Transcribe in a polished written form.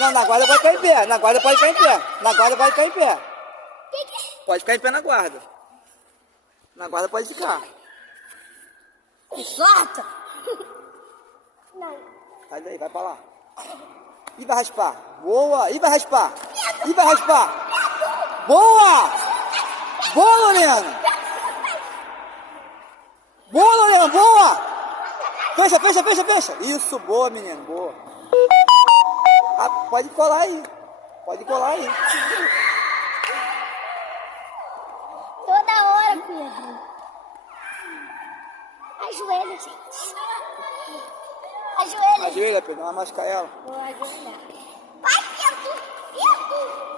Não, na guarda pode cair em pé. Na guarda pode cair em pé. Na guarda pode cair em pé. Pode ficar em pé na guarda. Na guarda pode ficar. Solta! Não. Sai daí, vai pra lá. E vai raspar. Boa. E vai raspar. E vai raspar. Boa! Boa, Lorena! Boa, Lorena, boa! Fecha, fecha, fecha, fecha. Isso, boa, menino, boa. Ah, pode colar aí. Pode colar aí. Toda hora, Pedro. Ajoelha, gente. Ajoelha. Ajoelha, Pedro, não vai machucar ela. Vou ajoelhar. Vai, Pedro! Pedro!